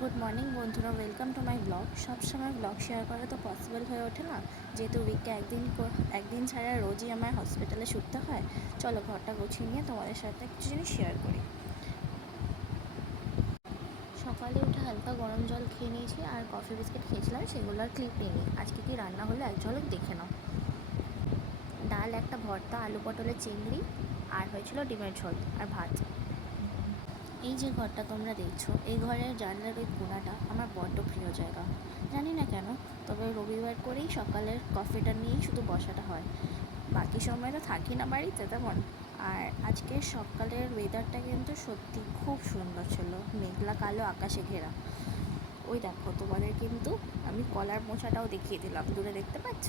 Good morning বন্ধুরা, welcome to my blog. সবসময় blog share করা তো পসিবল হয়ে ওঠে না, যেহেতু উইকে একদিন ছাড়া রোজই আমার হসপিটালে ছুটতে হয়। চলো ঘরটা গুছিয়ে নিয়ে তোমাদের সাথে কিছু জিনিস শেয়ার করি। সকালে উঠে হালকা গরম জল খেয়ে নিয়েছি আর কফি বিস্কিট খেয়েছিলাম, সেগুলো আর ক্লিপ নিইনি। আজকে কি রান্না হলো এক ঝলক দেখে নাও। ডাল, একটা ভর্তা, আলু পটলের চিংড়ি, আর হয়েছিল ডিমের ঝোল আর ভাত। এই যে ঘরটা তোমরা দেখছো, এই ঘরের জানলার ওই কোণাটা আমার বড্ড প্রিয় জায়গা। জানি না কেন, তবে রবিবার করেই সকালের কফিটা নিয়েই শুধু বসাটা হয়। বাকি সময় তো থাকি না বাড়িতে তেমন। আর আজকের সকালের ওয়েদারটা কিন্তু সত্যি খুব সুন্দর ছিল, মেঘলা কালো আকাশে ঘেরা। ওই দেখো, তোমাদের কিন্তু আমি কলার মোচাটাও দেখিয়ে দিলাম, দূরে দেখতে পাচ্ছ।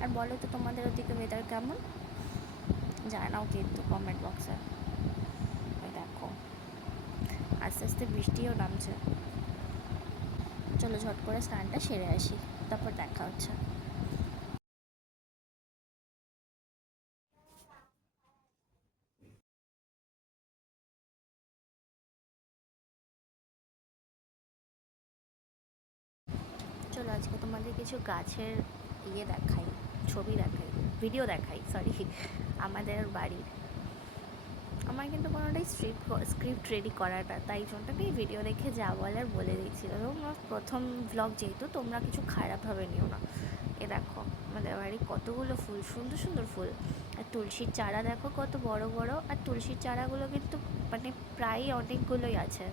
আর বলো তো তোমাদের ওদিকে ওয়েদার কেমন, জানাও কিন্তু কমেন্ট বক্সে। ওই দেখো, আস্তে আস্তে বৃষ্টিও নামছে। চলো ঝট করে স্নানটা সেরে আসি, তারপর দেখা হচ্ছে। চলো আজকে তোমাদের কিছু গাছের দেখাই, ছবি দেখাই, ভিডিও দেখাই, সরি, আমাদের বাড়ির। আমার কিন্তু কোনোটাই স্ক্রিপ্ট রেডি করাটা, তাই জন্যটাই ভিডিও দেখে যা বলার বলে দিচ্ছিল। তোমরা প্রথম ব্লগ, যেহেতু তোমরা কিছু খারাপভাবে নিও না। এ দেখো আমাদের বাড়ি কতগুলো ফুল, সুন্দর সুন্দর ফুল। আর তুলসীর চারা দেখো কত বড় বড়। আর তুলসীর চারাগুলো কিন্তু মানে প্রায় অনেকগুলোই আছে।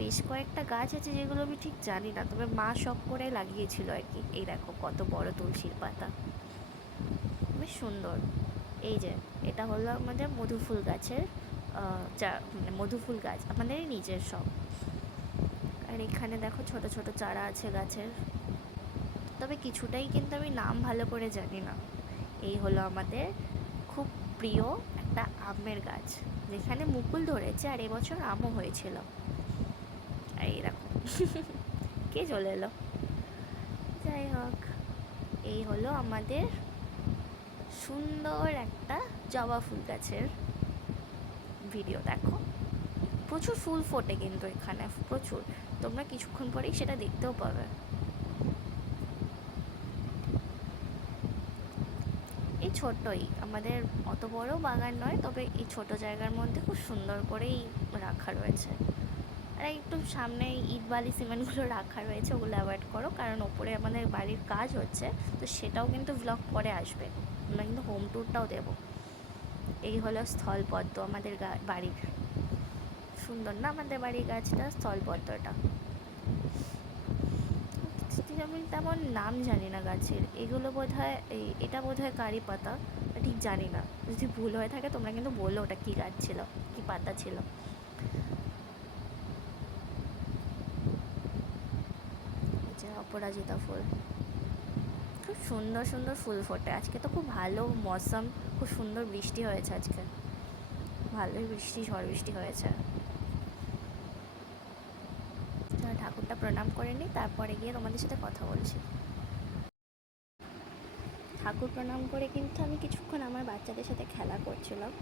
বেশ কয়েকটা গাছ আছে যেগুলো আমি ঠিক জানি না, তবে মা শখ করে লাগিয়েছিল আর কি। এই দেখো কত বড় তুলসীর পাতা, বেশ সুন্দর। এই যে এটা হলো আমাদের মধুফুল গাছের মানে মধুফুল গাছ আমাদেরই নিজের সব। আর এখানে দেখো ছোট ছোট চারা আছে গাছের, তবে কিছুটাই কিন্তু আমি নাম ভালো করে জানি না। এই হলো আমাদের খুব প্রিয় একটা আমের গাছ, যেখানে মুকুল ধরেছে আর এবছর আমও হয়েছিল। আর এই দেখো কে চলে এলো। যাই হোক, এই হলো আমাদের সুন্দর একটা জবা ফুল গাছের ভিডিও। দেখো প্রচুর ফুল ফোটে কিন্তু এখানে, প্রচুর। তোমরা কিছুক্ষণ পরেই সেটা দেখতেও পাবে। এই ছোট্টই আমাদের, অত বড় বাগান নয়, তবে এই ছোট জায়গার মধ্যে খুব সুন্দর করেই রাখা রয়েছে। আর একটু সামনে ইট বালি সিমেন্টগুলো রাখা রয়েছে, ওগুলো অ্যাভয়েড করো, কারণ ওপরে আমাদের বাড়ির কাজ হচ্ছে, তো সেটাও কিন্তু ব্লগ পরে আসবে। আমরা কিন্তু হোম ট্যুরটাও দেবো। এই হলো স্থলপদ্ম আমাদের বাড়ির। সুন্দর না আমাদের বাড়ির গাছটা, স্থলপদ্মটা। আমি তেমন নাম জানি না গাছের, এগুলো বোধ হয় এটা বোধ হয় কারি পাতা, ঠিক জানি না। যদি ভুল হয়ে থাকে তোমরা কিন্তু বললো ওটা কী গাছ ছিল, কী পাতা ছিল। যে অপরাজিতা ফুল, খুব সুন্দর সুন্দর ফুল ফোটে। আজকে তো খুব ভালো মৌসুম, খুব সুন্দর বৃষ্টি হয়েছে আজকে, ভালোই বৃষ্টি, ঝড় বৃষ্টি হয়েছে। ঠাকুরটা প্রণাম করে নিই, তারপরে গিয়ে তোমাদের সাথে কথা বলছি। ঠাকুর প্রণাম করে কিন্তু আমি কিছুক্ষণ আমার বাচ্চাদের সাথে খেলা করছিলাম,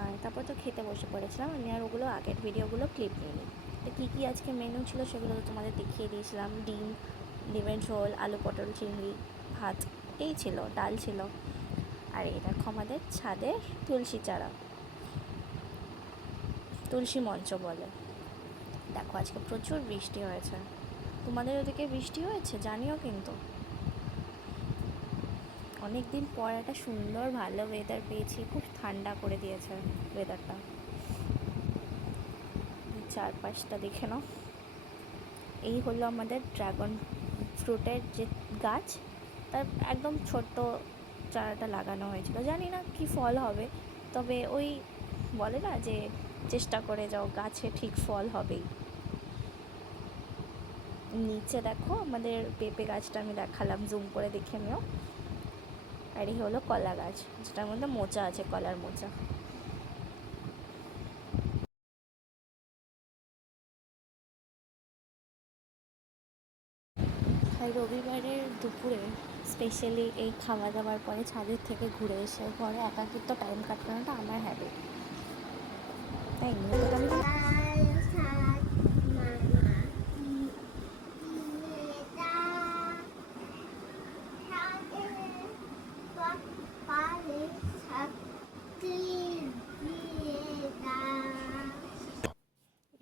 আর তারপর তো খেতে বসে পড়েছিলাম। আমি আর ওগুলো আগের ভিডিওগুলো ক্লিপ নিইনি। তো কী কী আজকে মেনু ছিল সেগুলো তো তোমাদের দেখিয়ে দিয়েছিলাম। ডিমের ঝোল, আলু পটল চিংড়ি, ভাত, এই ছিল, ডাল ছিল। আর এই দেখো আমাদের ছাদে তুলসী চারা, তুলসী মঞ্চ বলে। দেখো আজকে প্রচুর বৃষ্টি হয়েছে। তোমাদের ওদিকে বৃষ্টি হয়েছে জানিও কিন্তু। অনেক দিন পর একটা সুন্দর ভালো ওয়েদার পেয়েছি, খুব ঠান্ডা করে দিয়েছে ওয়েদারটা। চারপাশটা দেখে নাও। এই হলো আমাদের ড্রাগন ফ্রুটের যে গাছ, তার একদম ছোট্ট চারাটা লাগানো হয়েছিল। জানি না কি ফল হবে, তবে ওই বলে না যে চেষ্টা করে যাও, গাছে ঠিক ফল হবেই। নিচে দেখো আমাদের পেঁপে গাছটা আমি দেখালাম, জুম করে দেখে নিও। আর এই হলো কলা গাছ, যেটার মধ্যে মোচা আছে, কলার মোচা। তাই রবিবারের দুপুরে স্পেশালি এই খাওয়া দাওয়ার পরে ছাদের থেকে ঘুরে এসে ঘরে একাকিত্ব টাইম কাটানোটা আমার হ্যাবিট। তাই নিয়ে তো আমি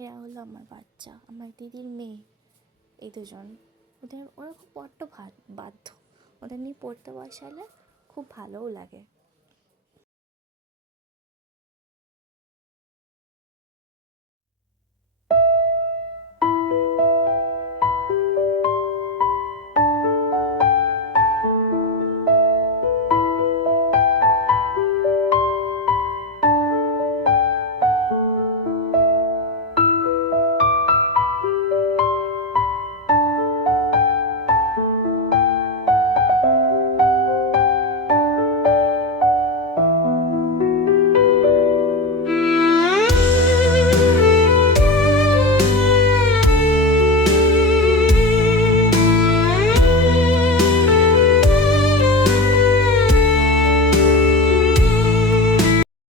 এরা হলো আমার বাচ্চা, আমার দিদির মেয়ে, এই দুজন। ওরা খুব বড্ড বাধ্য, ওদের নিয়ে পড়তে বসালে খুব ভালোও লাগে।